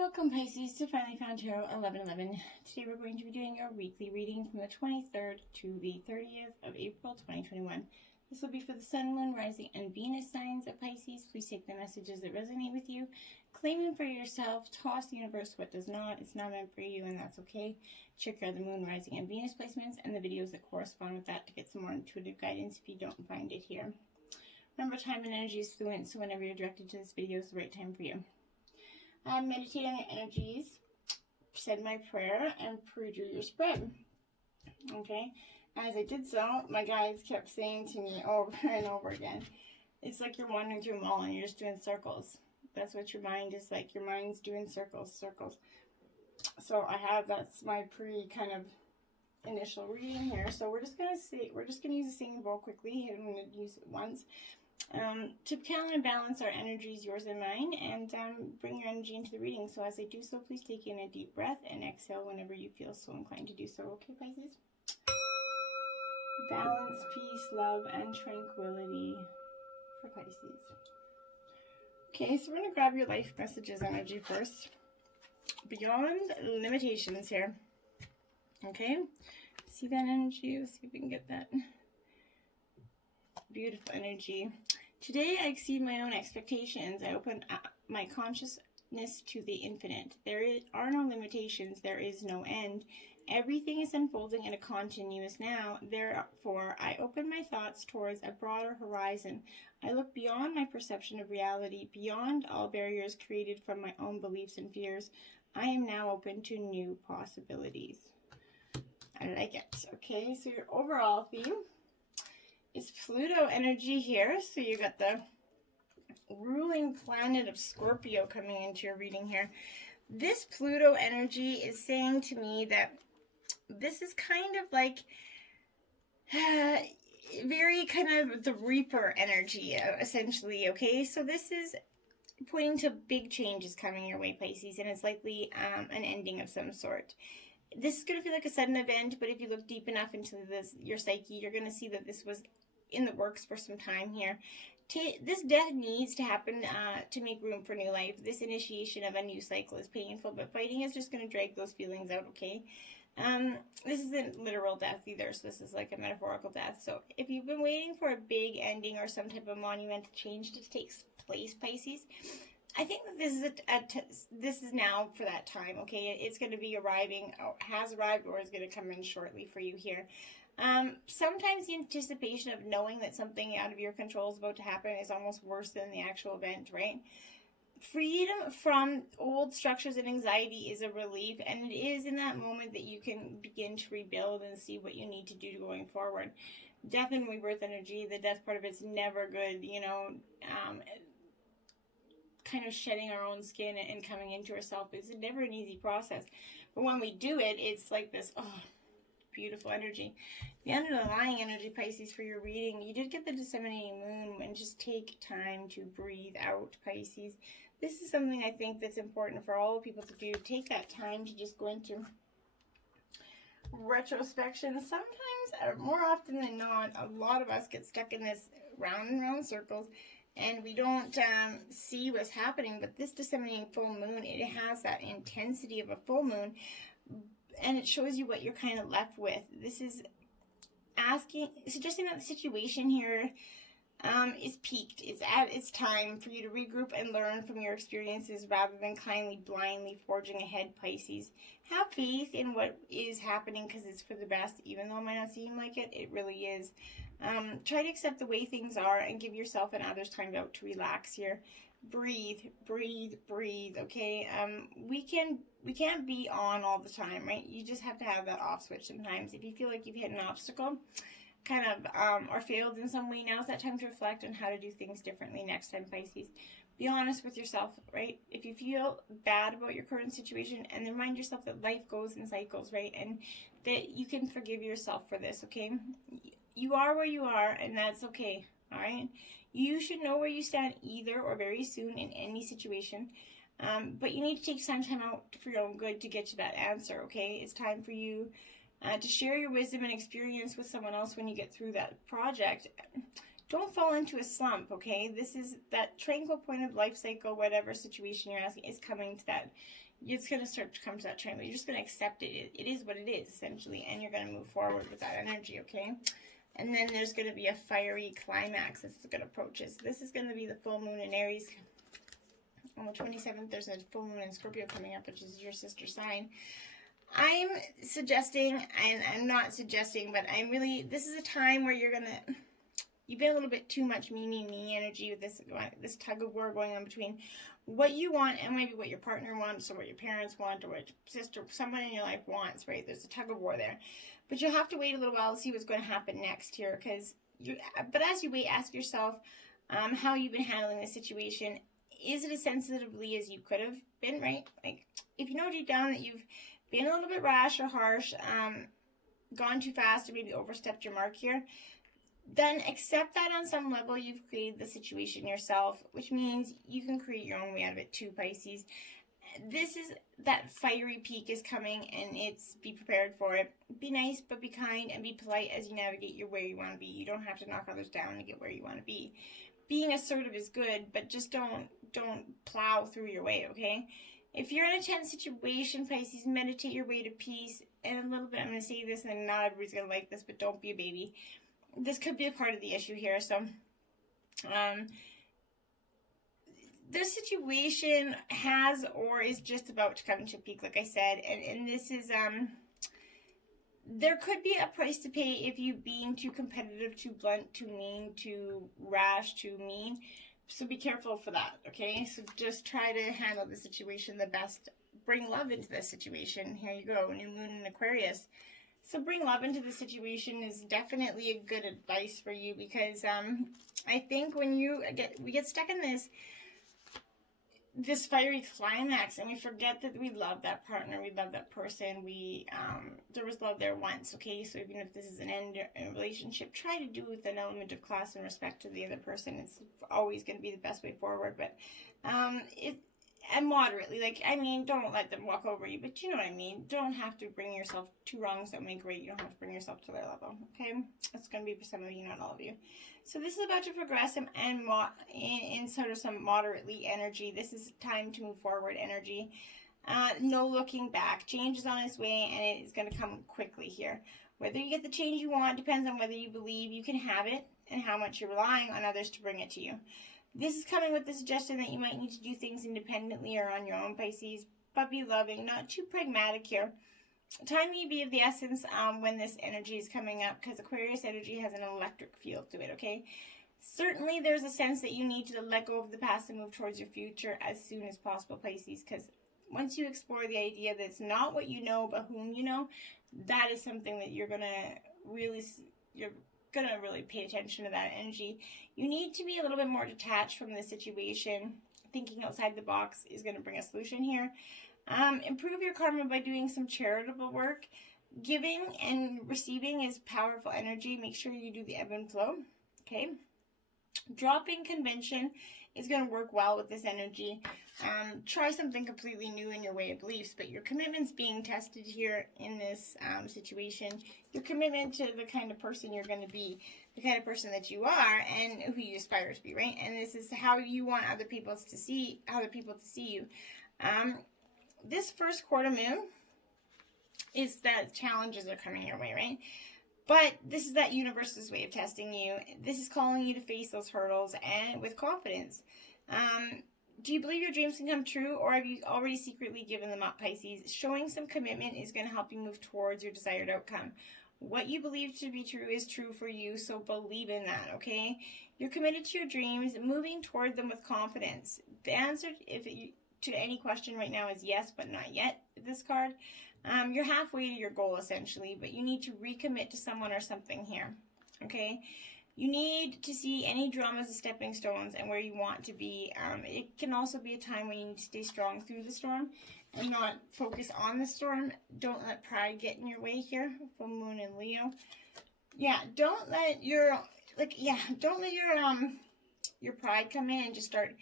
Welcome Pisces to Finally Found Tarot 1111. Today we're going to be doing our weekly reading from the 23rd to the 30th of April 2021. This will be for the Sun, Moon, Rising, and Venus signs of Pisces. Please take the messages that resonate with you. Claim them for yourself. Toss the universe what does not. It's not meant for you, and that's okay. Check out the Moon, Rising, and Venus placements and the videos that correspond with that to get some more intuitive guidance if you don't find it here. Remember, time and energy is fluent, so whenever you're directed to this video is the right time for you. Meditate on your energies, said my prayer, and pre-drew your spread. Okay, as I did so, my guides kept saying to me over and over again, it's like you're wandering through a mall and you're just doing circles. That's what your mind is like. Your mind's doing circles. So that's my kind of initial reading here. So we're just gonna use the singing bowl quickly. I'm gonna use it once. To count and balance our energies, yours and mine, and bring your energy into the reading. So as I do so, please take in a deep breath and exhale whenever you feel so inclined to do so. Okay, Pisces? Balance, peace, love, and tranquility for Pisces. Okay, so we're going to grab your life messages energy first. Beyond limitations here. Okay? See that energy? Let's see if we can get that. Beautiful energy. Today I exceed my own expectations. I open my consciousness to the infinite. There are no limitations. There is no end. Everything is unfolding in a continuous now. Therefore, I open my thoughts towards a broader horizon. I look beyond my perception of reality, beyond all barriers created from my own beliefs and fears. I am now open to new possibilities. I like it. Okay, so your overall theme is Pluto energy here. So you got the ruling planet of Scorpio coming into your reading here. This Pluto energy is saying to me that this is kind of like very kind of the Reaper energy, essentially. Okay, so this is pointing to big changes coming your way, Pisces, and it's likely an ending of some sort. This is going to feel like a sudden event, but if you look deep enough into your psyche, you're going to see that this was in the works for some time here. This death needs to happen to make room for new life. This initiation of a new cycle is painful, but fighting is just going to drag those feelings out, okay? This isn't literal death either, so this is like a metaphorical death. So if you've been waiting for a big ending or some type of monumental change to take place, Pisces, I think that this is now for that time, okay? It's going to be arriving, or has arrived, or is going to come in shortly for you here. Sometimes the anticipation of knowing that something out of your control is about to happen is almost worse than the actual event, right? Freedom from old structures and anxiety is a relief, and it is in that moment that you can begin to rebuild and see what you need to do going forward. Death and rebirth energy, the death part of it's never good, you know. Kind of shedding our own skin and coming into ourselves is never an easy process. But when we do it, it's like this, beautiful energy. The underlying energy, Pisces, for your reading, you did get the disseminating moon, and just take time to breathe out, Pisces. This is something I think that's important for all people to do. Take that time to just go into retrospection. Sometimes, more often than not, a lot of us get stuck in this round and round circles, and we don't see what's happening. But this disseminating full moon, it has that intensity of a full moon, and it shows you what you're kind of left with. This is suggesting that the situation here is peaked. It's time for you to regroup and learn from your experiences rather than blindly forging ahead, Pisces. Have faith in what is happening because it's for the best, even though it might not seem like it. It really is. Try to accept the way things are and give yourself and others time out to relax here. Breathe, okay? We can't be on all the time, right? You just have to have that off switch sometimes. If you feel like you've hit an obstacle, kind of, or failed in some way, now's that time to reflect on how to do things differently next time, Pisces. Be honest with yourself, right? If you feel bad about your current situation, and remind yourself that life goes in cycles, right? And that you can forgive yourself for this, okay? You are where you are, and that's okay, all right? You should know where you stand either or very soon in any situation, but you need to take some time out for your own good to get to that answer, okay? It's time for you to share your wisdom and experience with someone else when you get through that project. Don't fall into a slump, okay? This is that tranquil point of life cycle, whatever situation you're asking, is coming to that. it's going to start to come to that triangle. You're just going to accept it. It is what it is, essentially, and you're going to move forward with that energy, okay? And then there's going to be a fiery climax that's going to approach us. This is going to be the full moon in Aries. On the 27th, there's a full moon in Scorpio coming up, which is your sister sign. I'm suggesting, and I'm not suggesting, but I'm really, this is a time where you've been a little bit too much me energy with this tug of war going on between what you want and maybe what your partner wants, or what your parents want, or what your sister, someone in your life wants, right? There's a tug of war there. But you'll have to wait a little while to see what's going to happen next here, but as you wait, ask yourself how you've been handling this situation. Is it as sensitively as you could have been, right? Like, if you know deep down that you've been a little bit rash or harsh, gone too fast, or maybe overstepped your mark here, then accept that on some level you've created the situation yourself, which means you can create your own way out of it too, Pisces. This is that fiery peak is coming, and be prepared for it. Be nice, but be kind and be polite as you navigate where you want to be. You don't have to knock others down to get where you want to be. Being assertive is good, but just don't plow through your way, okay? If you're in a tense situation, Pisces, meditate your way to peace. And a little bit, I'm going to say this, and not everybody's going to like this, but don't be a baby. This could be a part of the issue here. So, this situation has or is just about to come to a peak, like I said. And this is, there could be a price to pay if you being too competitive, too blunt, too mean, too rash, too mean. So be careful for that, okay? So just try to handle the situation the best. Bring love into this situation. Here you go, new moon in Aquarius. So bring love into the situation is definitely a good advice for you, because I think when we get stuck in this fiery climax, and we forget that we love that partner, we love that person, there was love there once, okay? So even if this is an end in a relationship, try to do it with an element of class and respect to the other person. It's always going to be the best way forward, but and moderately, like, I mean, don't let them walk over you, but you know what I mean. Don't have to bring yourself, two wrongs don't make right. You don't have to bring yourself to their level, okay? That's going to be for some of you, not all of you. So this is about to progress in sort of some moderately energy. This is time to move forward energy. No looking back. Change is on its way, and it is going to come quickly here. Whether you get the change you want depends on whether you believe you can have it and how much you're relying on others to bring it to you. This is coming with the suggestion that you might need to do things independently or on your own, Pisces, but be loving, not too pragmatic here. Time may be of the essence when this energy is coming up, because Aquarius energy has an electric feel to it, okay? Certainly there's a sense that you need to let go of the past and move towards your future as soon as possible, Pisces, because once you explore the idea that it's not what you know, but whom you know, that is something that you're going to really pay attention to that energy. You need to be a little bit more detached from the situation. Thinking outside the box is going to bring a solution here. Improve your karma by doing some charitable work. Giving and receiving is powerful energy. Make sure you do the ebb and flow, okay? Dropping convention is going to work well with this energy. Try something completely new in your way of beliefs, but your commitment's being tested here in this situation. Your commitment to the kind of person you're going to be, the kind of person that you are, and who you aspire to be, right? And this is how you want other people to see you. This first quarter moon is that challenges are coming your way, right? But this is that universe's way of testing you. This is calling you to face those hurdles and with confidence. Do you believe your dreams can come true, or have you already secretly given them up, Pisces? Showing some commitment is going to help you move towards your desired outcome. What you believe to be true is true for you, so believe in that, okay? You're committed to your dreams, moving toward them with confidence. The answer to any question right now is yes, but not yet, this card. You're halfway to your goal, essentially, but you need to recommit to someone or something here, okay? You need to see any dramas as stepping stones and where you want to be. It can also be a time when you need to stay strong through the storm and not focus on the storm. Don't let pride get in your way here. Full moon in Leo. Yeah, don't let your pride come in and just start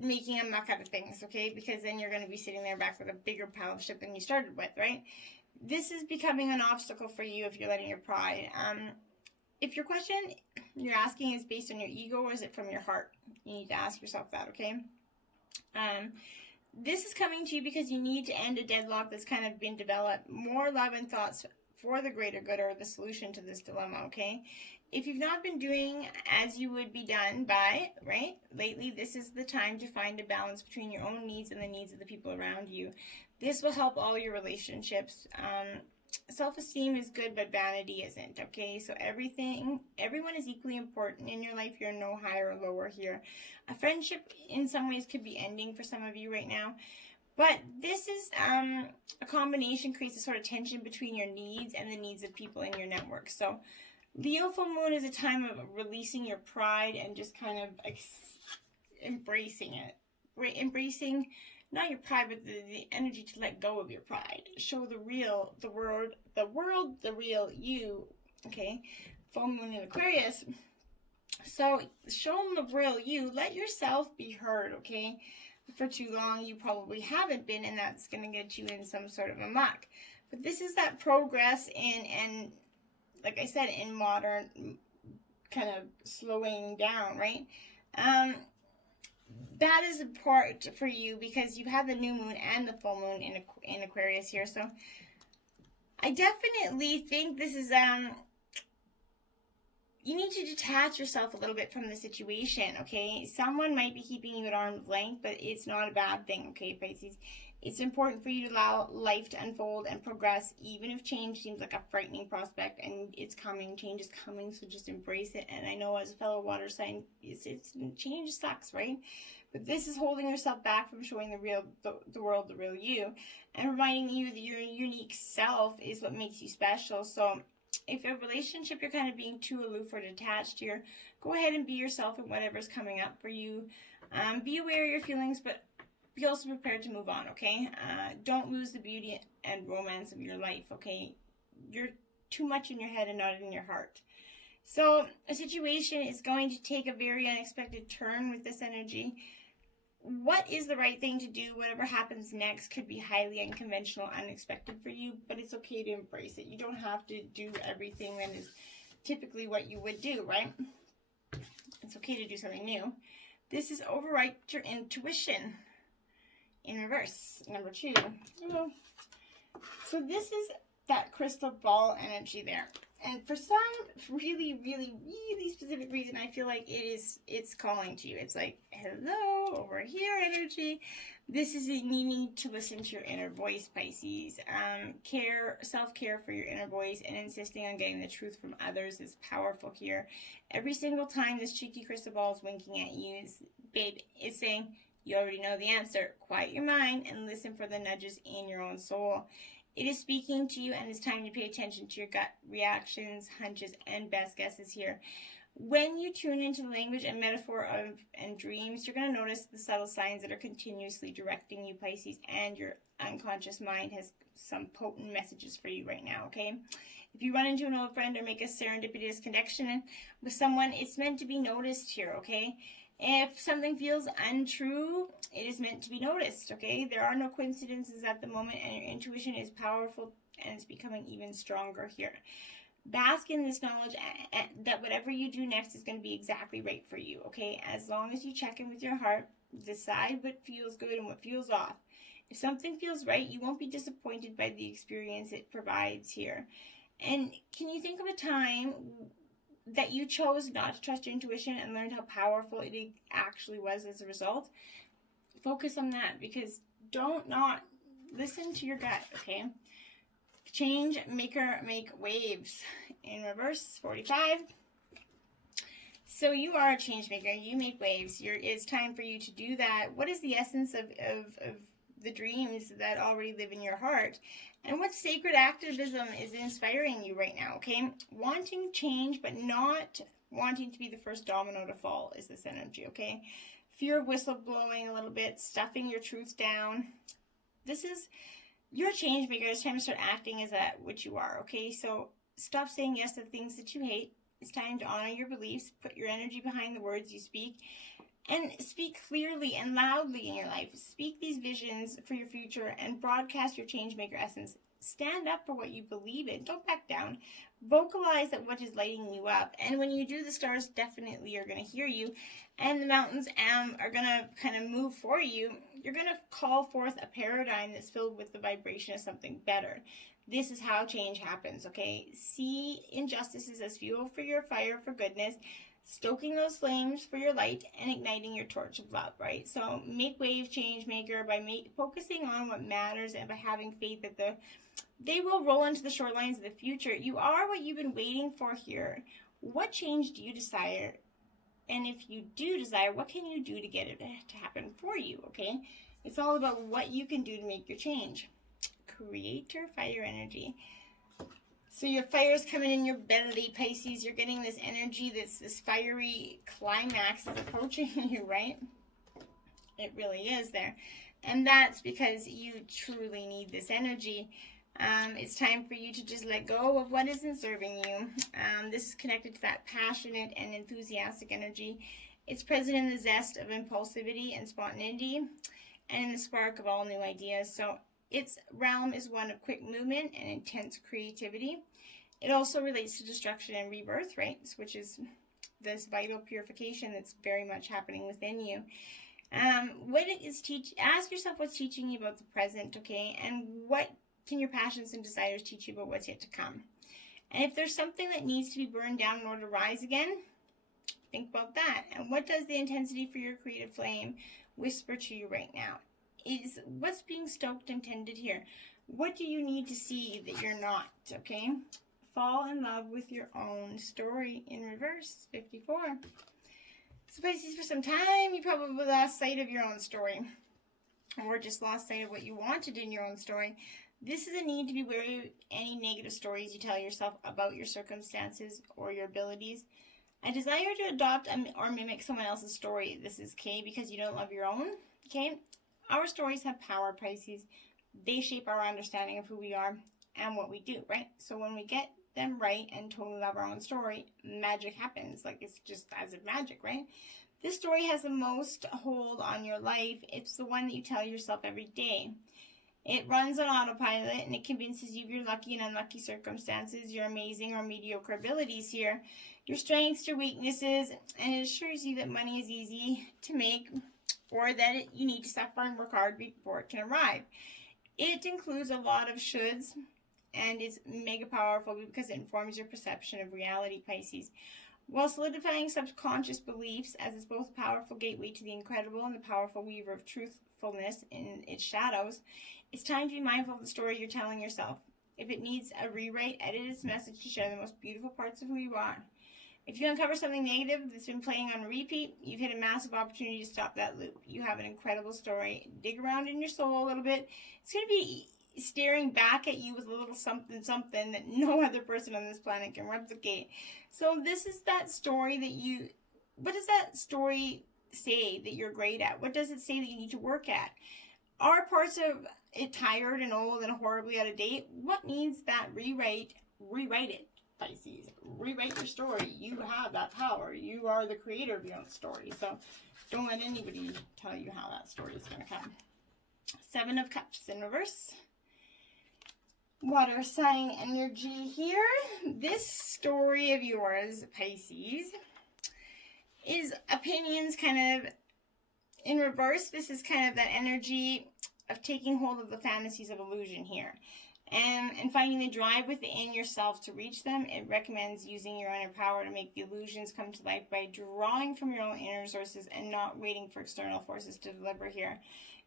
making a muck out of things, okay? Because then you're going to be sitting there back with a bigger pile of shit than you started with, right? This is becoming an obstacle for you if you're letting your pride. If your question you're asking is based on your ego, or is it from your heart? You need to ask yourself that, okay? this is coming to you because you need to end a deadlock that's kind of been developed. More love and thoughts for the greater good are the solution to this dilemma, okay? If you've not been doing as you would be done by, right, lately, this is the time to find a balance between your own needs and the needs of the people around you. This will help all your relationships. Self-esteem is good, but vanity isn't, okay? So everyone is equally important in your life. You're no higher or lower here. A friendship in some ways could be ending for some of you right now. But this is a combination, creates a sort of tension between your needs and the needs of people in your network. So Leo full moon is a time of releasing your pride and just kind of embracing it. Right? Embracing not your pride, but the energy to let go of your pride. Show the real you. Okay? Full moon in Aquarius. So show them the real you. Let yourself be heard, okay? For too long, you probably haven't been, and that's going to get you in some sort of a muck. But this is that progress and like I said, in modern kind of slowing down, right? That is important for you because you've had the new moon and the full moon in Aquarius here. So I definitely think this is you need to detach yourself a little bit from the situation, okay? Someone might be keeping you at arm's length, but it's not a bad thing, okay, Pisces? It's important for you to allow life to unfold and progress, even if change seems like a frightening prospect, and it's coming. Change is coming, so just embrace it. And I know as a fellow water sign, change sucks, right? But this is holding yourself back from showing the world the real you, and reminding you that your unique self is what makes you special. So if a relationship you're kind of being too aloof or detached here, go ahead and be yourself in whatever's coming up for you. Be aware of your feelings, but be also prepared to move on, okay? Don't lose the beauty and romance of your life, okay? You're too much in your head and not in your heart. So a situation is going to take a very unexpected turn with this energy. What is the right thing to do? Whatever happens next could be highly unconventional, unexpected for you, but it's okay to embrace it. You don't have to do everything that is typically what you would do, right? It's okay to do something new. This is override your intuition in reverse, number 2. So this is that crystal ball energy there. And for some really, really, really specific reason, I feel like it's calling to you. It's like, hello, over here energy. This is needing to listen to your inner voice, Pisces. Self-care for your inner voice and insisting on getting the truth from others is powerful here. Every single time this cheeky crystal ball is winking at you, babe, it's saying, you already know the answer. Quiet your mind and listen for the nudges in your own soul. It is speaking to you, and it's time to pay attention to your gut reactions, hunches, and best guesses here. When you tune into the language and metaphor and dreams, you're going to notice the subtle signs that are continuously directing you, Pisces, and your unconscious mind has some potent messages for you right now, okay? If you run into an old friend or make a serendipitous connection with someone, it's meant to be noticed here, okay? If something feels untrue, it is meant to be noticed, okay? There are no coincidences at the moment, and your intuition is powerful, and it's becoming even stronger here. Bask in this knowledge that whatever you do next is going to be exactly right for you, okay? As long as you check in with your heart, decide what feels good and what feels off. If something feels right, you won't be disappointed by the experience it provides here. And can you think of a time that you chose not to trust your intuition and learned how powerful it actually was as a result? Focus on that, because don't not listen to your gut, okay? Change maker make waves in reverse, 45. So you are a change maker. You make waves. It's time for you to do that. What is the essence of the dreams that already live in your heart? And what sacred activism is inspiring you right now, okay? Wanting change, but not wanting to be the first domino to fall is this energy, okay? Fear of whistleblowing a little bit, stuffing your truth down. This is your change maker. It's time to start acting as that which you are, okay? So stop saying yes to things that you hate. It's time to honor your beliefs, put your energy behind the words you speak, and speak clearly and loudly in your life. Speak these visions for your future and broadcast your changemaker essence. Stand up for what you believe in. Don't back down. Vocalize at what is lighting you up. And when you do, the stars definitely are going to hear you. And the mountains are going to kind of move for you. you're going to call forth a paradigm that's filled with the vibration of something better. This is how change happens, okay? See injustices as fuel for your fire for goodness, stoking those flames for your light, and igniting your torch of love, right? So make wave change maker by focusing on what matters and by having faith that they will roll into the shorelines of the future. You are what you've been waiting for here. What change do you desire? And if you do desire, what can you do to get it to happen for you, okay? It's all about what you can do to make your change. Create your fire energy. So your fire is coming in your belly, Pisces. You're getting this energy, this fiery climax is approaching you, right? It really is there. And that's because you truly need this energy. It's time for you to just let go of what isn't serving you. This is connected to that passionate and enthusiastic energy. It's present in the zest of impulsivity and spontaneity and in the spark of all new ideas. So its realm is one of quick movement and intense creativity. It also relates to destruction and rebirth, right? Which is this vital purification that's very much happening within you. Ask yourself what's teaching you about the present, okay? And what can your passions and desires teach you about what's yet to come? And if there's something that needs to be burned down in order to rise again, think about that. And what does the intensity for your creative flame whisper to you right now? Is what's being stoked and tended here? What do you need to see that you're not, okay? Fall in love with your own story in reverse, 54. So Pisces, for some time, you probably lost sight of your own story, or just lost sight of what you wanted in your own story. This is a need to be wary of any negative stories you tell yourself about your circumstances or your abilities. A desire to adopt or mimic someone else's story. This is okay because you don't love your own, okay? Our stories have power, Pisces. They shape our understanding of who we are and what we do, right? So when we get them right and totally love our own story, magic happens. Like, it's just as if magic, right? This story has the most hold on your life. It's the one that you tell yourself every day. It runs on autopilot, and it convinces you of your lucky and unlucky circumstances, your amazing or mediocre abilities here, your strengths, your weaknesses, and it assures you that money is easy to make, or that you need to suffer and work hard before it can arrive. It includes a lot of shoulds, and it's mega powerful because it informs your perception of reality, Pisces. While solidifying subconscious beliefs, as it's both a powerful gateway to the incredible and the powerful weaver of truthfulness in its shadows, it's time to be mindful of the story you're telling yourself. If it needs a rewrite, edit its message to share the most beautiful parts of who you are. If you uncover something negative that's been playing on repeat, you've hit a massive opportunity to stop that loop. You have an incredible story. Dig around in your soul a little bit. It's going to be staring back at you with a little something that no other person on this planet can replicate. So this is that story that what does that story say that you're great at? What does it say that you need to work at? Are parts of it tired and old and horribly out of date? What needs that rewrite? Rewrite it, Pisces. Rewrite your story. You have that power. You are the creator of your own story. So don't let anybody tell you how that story is going to come. 7 of Cups in reverse. Water sign energy here. This story of yours, Pisces, is opinions kind of in reverse. This is kind of that energy of taking hold of the fantasies of illusion here. And finding the drive within yourself to reach them. It recommends using your inner power to make the illusions come to life by drawing from your own inner resources and not waiting for external forces to deliver here.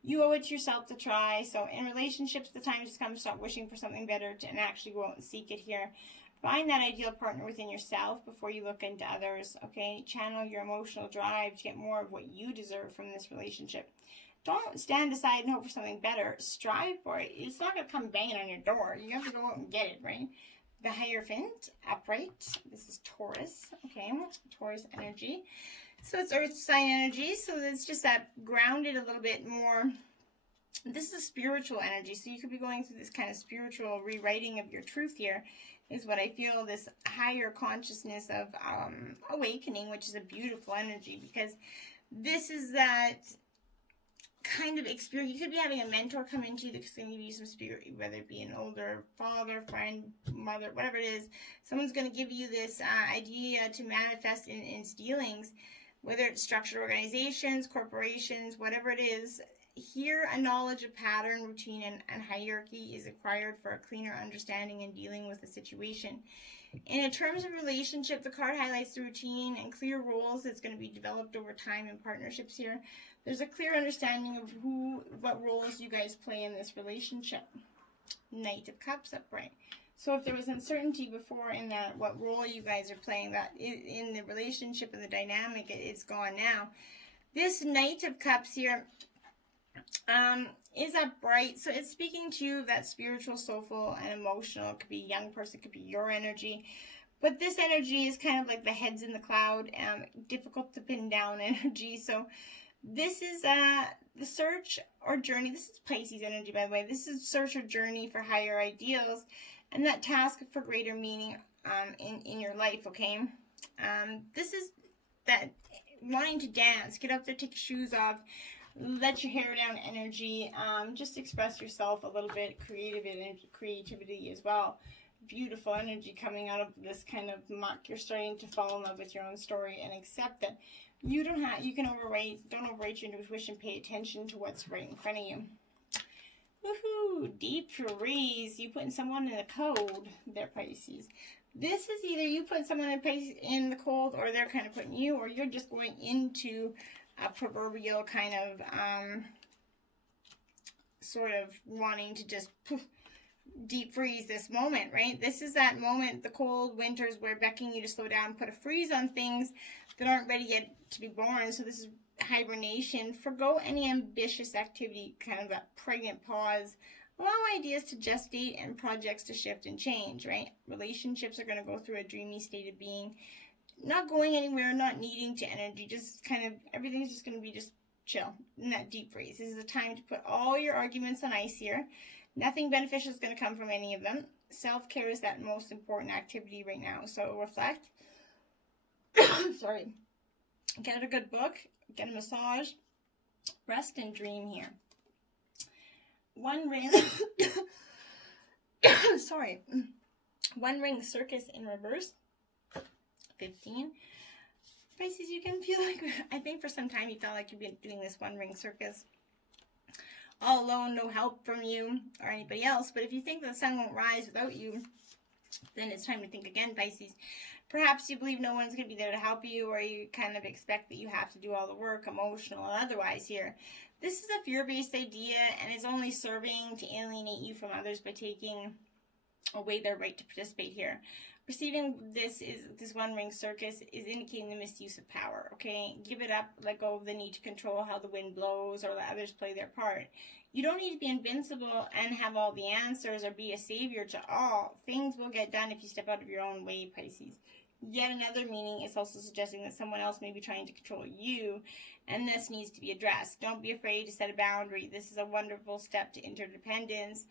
You owe it to yourself to try. So in relationships, the time has come to stop wishing for something better and actually go out and seek it here. Find that ideal partner within yourself before you look into others, okay? Channel your emotional drive to get more of what you deserve from this relationship. Don't stand aside and hope for something better. Strive for it. It's not going to come banging on your door. You have to go out and get it, right? The Hierophant, upright. This is Taurus, okay? Taurus energy. So it's earth sign energy. So it's just that grounded a little bit more. This is spiritual energy. So you could be going through this kind of spiritual rewriting of your truth here is what I feel, this higher consciousness of awakening, which is a beautiful energy because this is that kind of experience. You could be having a mentor come into you that's going to give you some spirit, whether it be an older father, friend, mother, whatever it is. Someone's going to give you this idea to manifest in dealings, whether it's structured organizations, corporations, whatever it is. here, a knowledge of pattern, routine, and hierarchy is acquired for a cleaner understanding and dealing with the situation. In terms of relationship, the card highlights the routine and clear roles that's going to be developed over time in partnerships here. There's a clear understanding of what roles you guys play in this relationship. Knight of Cups upright. So if there was uncertainty before in that, what role you guys are playing, that in the relationship and the dynamic, it's gone now. This Knight of Cups here is upright, so it's speaking to you, that spiritual, soulful, and emotional. It could be a young person, it could be your energy, but this energy is kind of like the heads in the cloud, difficult to pin down energy. So this is the search or journey. This is Pisces energy, by the way. This is search or journey for higher ideals and that task for greater meaning in your life, okay? This is that wanting to dance, get up there, take your shoes off, let your hair down energy, just express yourself a little bit, creativity as well. Beautiful energy coming out of this kind of muck. You're starting to fall in love with your own story and accept that you don't overrate your intuition, pay attention to what's right in front of you. Woohoo! Deep freeze. You putting someone in the cold there, Pisces. This is either you put someone in the cold, or they're kind of putting you, or you're just going into a proverbial kind of sort of wanting to just deep freeze this moment, right? This is that moment, the cold winters, where beckoning you to slow down, put a freeze on things that aren't ready yet to be born. So this is hibernation. Forgo any ambitious activity, kind of that pregnant pause. Allow ideas to gestate and projects to shift and change, right? Relationships are going to go through a dreamy state of being. Not going anywhere, not needing to energy, just kind of, everything's just going to be just chill in that deep freeze. This is a time to put all your arguments on ice here. Nothing beneficial is going to come from any of them. Self-care is that most important activity right now. So reflect. Sorry. Get a good book. Get a massage. Rest and dream here. One ring. Sorry. One ring circus in reverse. 15. Pisces, you can feel like, I think for some time you felt like you've been doing this one ring circus all alone, no help from you or anybody else. But if you think the sun won't rise without you, then it's time to think again, Pisces. Perhaps you believe no one's going to be there to help you, or you kind of expect that you have to do all the work, emotional and otherwise here. This is a fear-based idea, and is only serving to alienate you from others by taking away their right to participate here. Receiving this one ring circus is indicating the misuse of power, okay? Give it up, let go of the need to control how the wind blows or let others play their part. You don't need to be invincible and have all the answers or be a savior to all. Things will get done if you step out of your own way, Pisces. Yet another meaning is also suggesting that someone else may be trying to control you, and this needs to be addressed. Don't be afraid to set a boundary. This is a wonderful step to interdependence.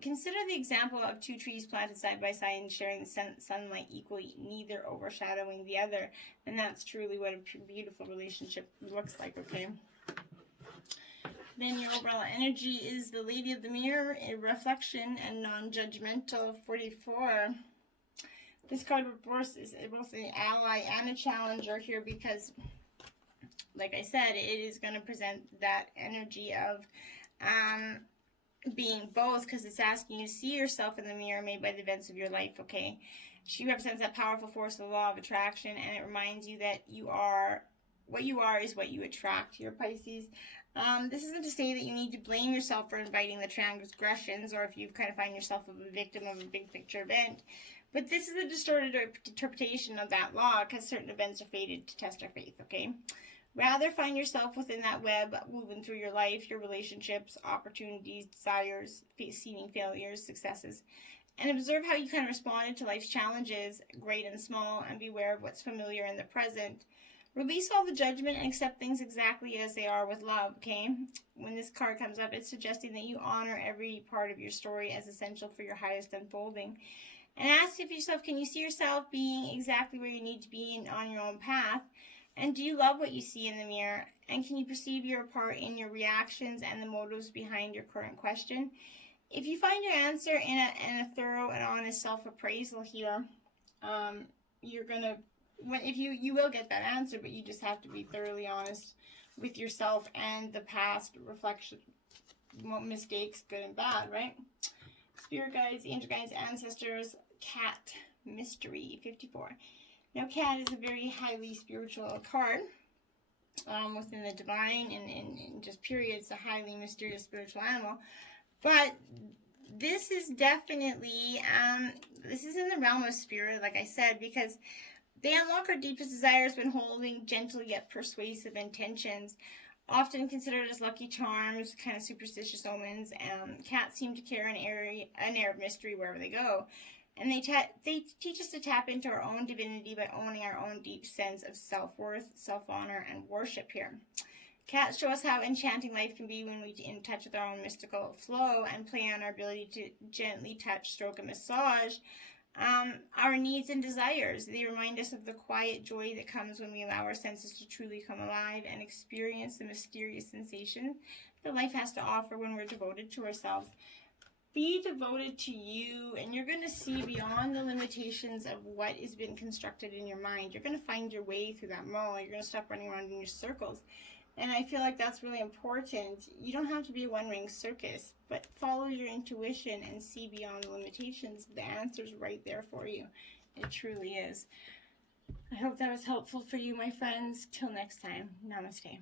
Consider the example of two trees planted side by side and sharing the sunlight equally, neither overshadowing the other. And that's truly what a beautiful relationship looks like, okay? Then your overall energy is the Lady of the Mirror, a reflection and non-judgmental. 44. This card is both an ally and a challenger here because, like I said, it is going to present that energy of being both, because it's asking you to see yourself in the mirror made by the events of your life, okay? She represents that powerful force of the law of attraction, and it reminds you that what you are is what you attract here, Pisces. This isn't to say that you need to blame yourself for inviting the transgressions, or if you kind of find yourself a victim of a big picture event. But this is a distorted interpretation of that law, because certain events are fated to test our faith, okay? Rather, find yourself within that web, moving through your life, your relationships, opportunities, desires, seeming failures, successes, and observe how you kind of responded to life's challenges, great and small, and beware of what's familiar in the present. Release all the judgment and accept things exactly as they are with love, okay? When this card comes up, it's suggesting that you honor every part of your story as essential for your highest unfolding. And ask yourself, can you see yourself being exactly where you need to be on your own path? And do you love what you see in the mirror? And can you perceive your part in your reactions and the motives behind your current question? If you find your answer in a thorough and honest self-appraisal here, you're gonna, you will get that answer, but you just have to be thoroughly honest with yourself and the past reflection, mistakes, good and bad, right? Spirit guides, angel guides, ancestors, cat, mystery, 54. Now, cat is a very highly spiritual card within the divine, and just period, it's a highly mysterious spiritual animal. But this is definitely, this is in the realm of spirit, like I said, because they unlock our deepest desires when holding gentle yet persuasive intentions, often considered as lucky charms, kind of superstitious omens. Cats seem to carry an air of mystery wherever they go. And they teach us to tap into our own divinity by owning our own deep sense of self-worth, self-honor, and worship here. Cats show us how enchanting life can be when we're in touch with our own mystical flow and play on our ability to gently touch, stroke, and massage our needs and desires. They remind us of the quiet joy that comes when we allow our senses to truly come alive and experience the mysterious sensation that life has to offer when we're devoted to ourselves. Be devoted to you, and you're going to see beyond the limitations of what has been constructed in your mind. You're going to find your way through that mall. You're going to stop running around in your circles. And I feel like that's really important. You don't have to be a one-ring circus, but follow your intuition and see beyond the limitations. The answer's right there for you. It truly is. I hope that was helpful for you, my friends. Till next time, namaste.